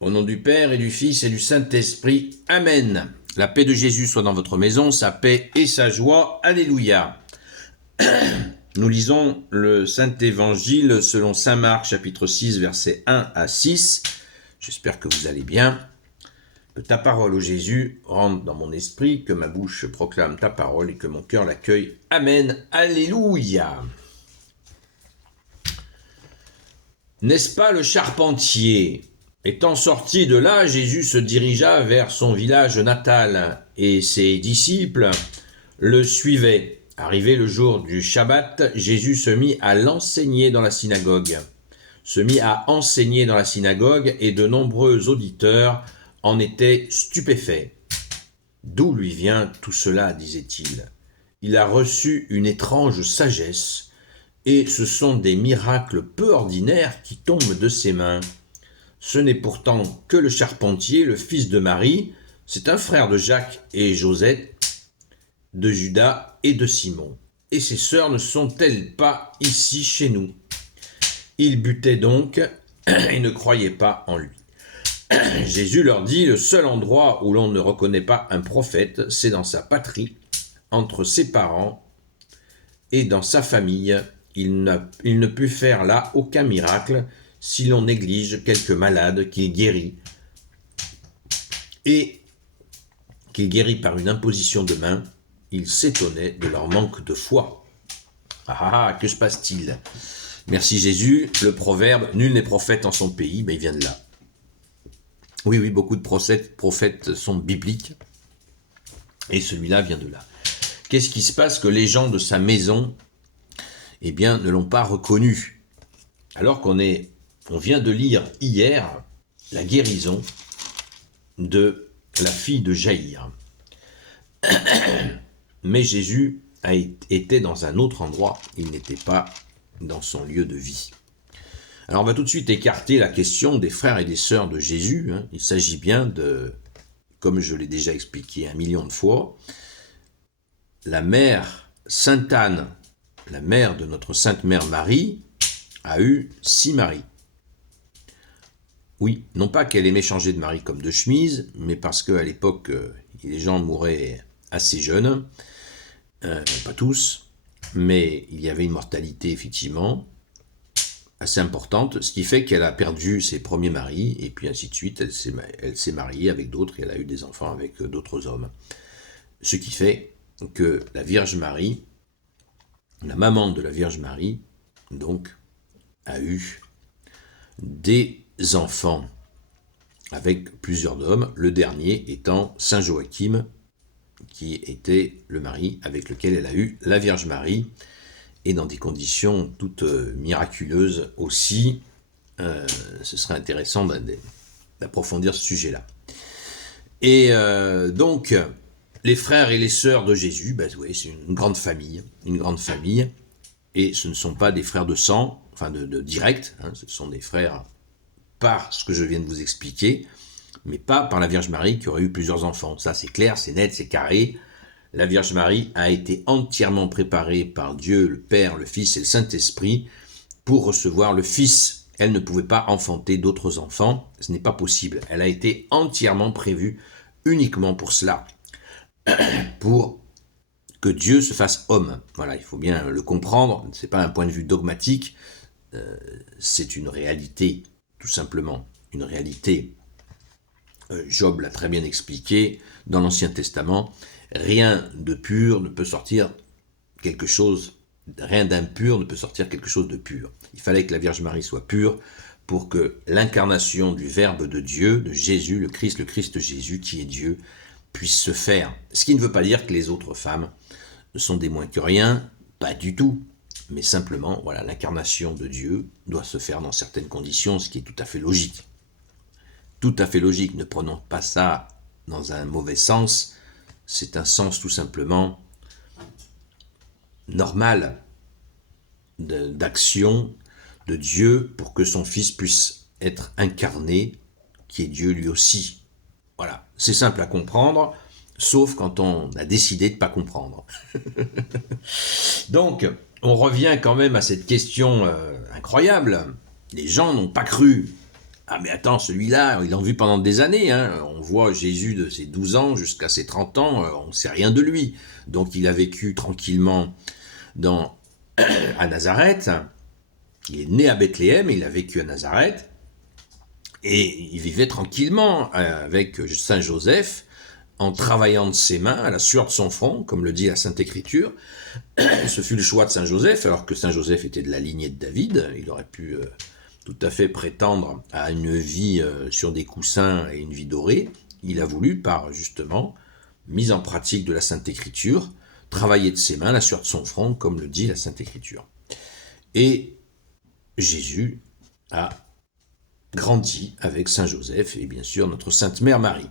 Au nom du Père et du Fils et du Saint-Esprit. Amen. La paix de Jésus soit dans votre maison, sa paix et sa joie. Alléluia. Nous lisons le Saint-Évangile selon Saint Marc, chapitre 6, versets 1 à 6. J'espère que vous allez bien. Que ta parole, ô Jésus, rentre dans mon esprit, que ma bouche proclame ta parole et que mon cœur l'accueille. Amen. Alléluia. N'est-ce pas le charpentier ? Étant sorti de là, Jésus se dirigea vers son village natal et ses disciples le suivaient. Arrivé le jour du Shabbat, Jésus se mit à l'enseigner dans la synagogue. Et de nombreux auditeurs en étaient stupéfaits. D'où lui vient tout cela, disait-il. Il a reçu une étrange sagesse et ce sont des miracles peu ordinaires qui tombent de ses mains. Ce n'est pourtant que le charpentier, le fils de Marie, c'est un frère de Jacques et Josette, de Judas et de Simon. Et ses sœurs ne sont-elles pas ici chez nous ? Ils butaient donc et ne croyaient pas en lui. Jésus leur dit, le seul endroit où l'on ne reconnaît pas un prophète, c'est dans sa patrie, entre ses parents et dans sa famille. Il ne put faire là aucun miracle, si l'on néglige quelques malades qu'il guérit, et qu'il guérit par une imposition de main, il s'étonnait de leur manque de foi. Que se passe-t-il ? Merci Jésus, le proverbe « Nul n'est prophète en son pays », il vient de là. Oui, beaucoup de prophètes sont bibliques, et celui-là vient de là. Qu'est-ce qui se passe que les gens de sa maison, ne l'ont pas reconnu, alors qu'on vient de lire hier la guérison de la fille de Jaïr. Mais Jésus était dans un autre endroit, il n'était pas dans son lieu de vie. Alors on va tout de suite écarter la question des frères et des sœurs de Jésus. Il s'agit bien de, comme je l'ai déjà expliqué 1 million de fois, la mère Sainte Anne, la mère de notre Sainte Mère Marie, a eu 6 maris. Oui, non pas qu'elle aimait changer de mari comme de chemise, mais parce qu'à l'époque, les gens mouraient assez jeunes, pas tous, mais il y avait une mortalité effectivement assez importante, ce qui fait qu'elle a perdu ses premiers maris, et puis ainsi de suite, elle s'est mariée avec d'autres, et elle a eu des enfants avec d'autres hommes. Ce qui fait que la Vierge Marie, la maman de la Vierge Marie, donc, a eu des enfants avec plusieurs hommes, le dernier étant Saint Joachim, qui était le mari avec lequel elle a eu la Vierge Marie, et dans des conditions toutes miraculeuses aussi. Ce serait intéressant d'approfondir ce sujet-là. Et donc, les frères et les sœurs de Jésus, c'est une grande famille, et ce ne sont pas des frères de sang, enfin de direct, ce sont des frères par ce que je viens de vous expliquer, mais pas par la Vierge Marie qui aurait eu plusieurs enfants. Ça c'est clair, c'est net, c'est carré. La Vierge Marie a été entièrement préparée par Dieu, le Père, le Fils et le Saint-Esprit pour recevoir le Fils. Elle ne pouvait pas enfanter d'autres enfants, ce n'est pas possible. Elle a été entièrement prévue uniquement pour cela, pour que Dieu se fasse homme. Voilà, il faut bien le comprendre, ce n'est pas un point de vue dogmatique, c'est une réalité, tout simplement, une réalité. Job l'a très bien expliqué dans l'Ancien Testament, rien de pur ne peut sortir quelque chose, rien d'impur ne peut sortir quelque chose de pur. Il fallait que la Vierge Marie soit pure pour que l'incarnation du Verbe de Dieu, de Jésus, le Christ Jésus qui est Dieu, puisse se faire. Ce qui ne veut pas dire que les autres femmes ne sont des moins que rien, pas du tout. Mais simplement, voilà, l'incarnation de Dieu doit se faire dans certaines conditions, ce qui est tout à fait logique. Tout à fait logique, ne prenons pas ça dans un mauvais sens, c'est un sens tout simplement normal d'action de Dieu pour que son Fils puisse être incarné, qui est Dieu lui aussi. Voilà, c'est simple à comprendre, sauf quand on a décidé de ne pas comprendre. Donc, on revient quand même à cette question incroyable. Les gens n'ont pas cru Ah mais attends, celui-là, ils l'ont vu pendant des années, hein. On voit Jésus de ses 12 ans jusqu'à ses 30 ans, on ne sait rien de lui. Donc il a vécu tranquillement à Nazareth, il est né à Bethléem, il a vécu à Nazareth, et il vivait tranquillement avec Saint Joseph, en travaillant de ses mains, à la sueur de son front, comme le dit la Sainte Écriture. Ce fut le choix de Saint Joseph, alors que Saint Joseph était de la lignée de David, il aurait pu tout à fait prétendre à une vie sur des coussins et une vie dorée. Il a voulu, par justement mise en pratique de la Sainte Écriture, travailler de ses mains, la sueur de son front, comme le dit la Sainte Écriture. Et Jésus a grandi avec Saint Joseph et bien sûr notre Sainte Mère Marie.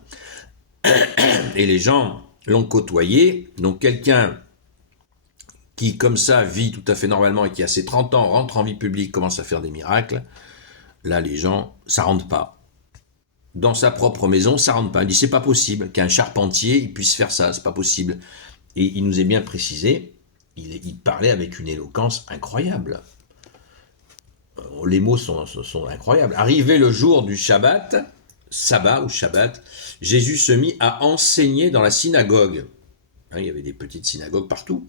Et les gens l'ont côtoyé, donc quelqu'un qui comme ça vit tout à fait normalement et qui à ses 30 ans rentre en vie publique, commence à faire des miracles, là les gens, ça rentre pas. Dans sa propre maison, ça rentre pas. Il dit c'est pas possible qu'un charpentier il puisse faire ça, c'est pas possible. Et il nous est bien précisé, il parlait avec une éloquence incroyable. Les mots sont incroyables. Arrivé le jour du sabbat ou Shabbat, Jésus se mit à enseigner dans la synagogue. Il y avait des petites synagogues partout.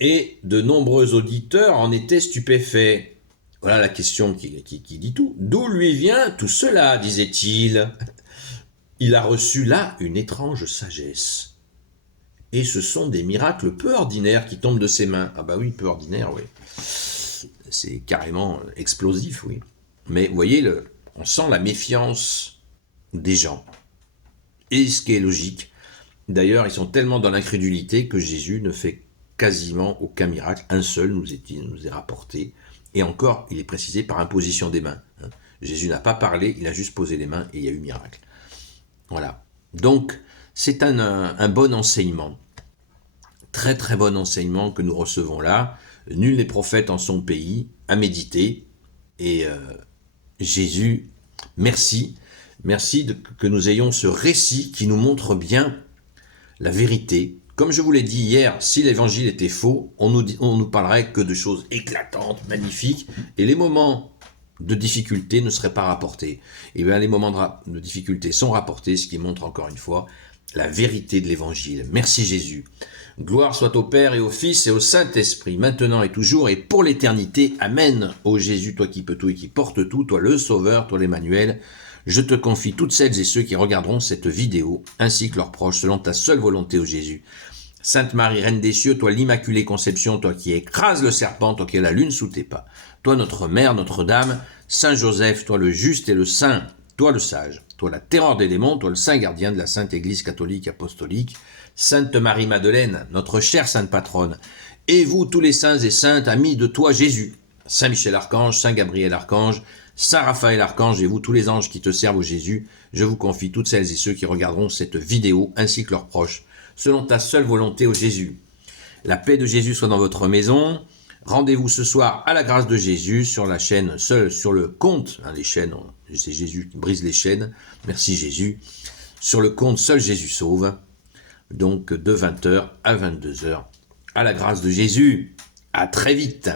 Et de nombreux auditeurs en étaient stupéfaits. Voilà la question qui dit tout. D'où lui vient tout cela, disait-il. Il a reçu là une étrange sagesse. Et ce sont des miracles peu ordinaires qui tombent de ses mains. Ah bah oui, peu ordinaires, oui. C'est carrément explosif, oui. Mais vous voyez, on sent la méfiance des gens. Et ce qui est logique. D'ailleurs, ils sont tellement dans l'incrédulité que Jésus ne fait quasiment aucun miracle. Un seul nous est rapporté. Et encore, il est précisé par imposition des mains. Jésus n'a pas parlé, il a juste posé les mains et il y a eu miracle. Voilà. Donc, c'est un bon enseignement. Très très bon enseignement que nous recevons là. Nul n'est prophète en son pays, à méditer. Et Jésus, merci. Merci que nous ayons ce récit qui nous montre bien la vérité. Comme je vous l'ai dit hier, si l'évangile était faux, on nous parlerait que de choses éclatantes, magnifiques, et les moments de difficulté ne seraient pas rapportés. Et bien les moments de difficulté sont rapportés, ce qui montre encore une fois la vérité de l'évangile. Merci Jésus. Gloire soit au Père et au Fils et au Saint-Esprit, maintenant et toujours et pour l'éternité. Amen. Ô Jésus, toi qui peux tout et qui portes tout, toi le Sauveur, toi l'Emmanuel, je te confie toutes celles et ceux qui regarderont cette vidéo, ainsi que leurs proches, selon ta seule volonté, ô Jésus. Sainte Marie, Reine des cieux, toi l'Immaculée Conception, toi qui écrases le serpent, toi qui as la lune sous tes pas, toi notre Mère, Notre-Dame, Saint Joseph, toi le juste et le saint, toi le sage, toi la terreur des démons, toi le saint gardien de la Sainte Église catholique apostolique, Sainte Marie-Madeleine, notre chère Sainte Patronne, et vous tous les saints et saintes, amis de toi Jésus, Saint Michel Archange, Saint Gabriel Archange, Saint Raphaël Archange et vous tous les anges qui te servent au Jésus, je vous confie toutes celles et ceux qui regarderont cette vidéo ainsi que leurs proches, selon ta seule volonté au Jésus. La paix de Jésus soit dans votre maison. Rendez-vous ce soir à la grâce de Jésus sur la chaîne, sur le compte, les chaînes, c'est Jésus qui brise les chaînes, merci Jésus, sur le compte Seul Jésus sauve, donc de 20h à 22h, à la grâce de Jésus. À très vite.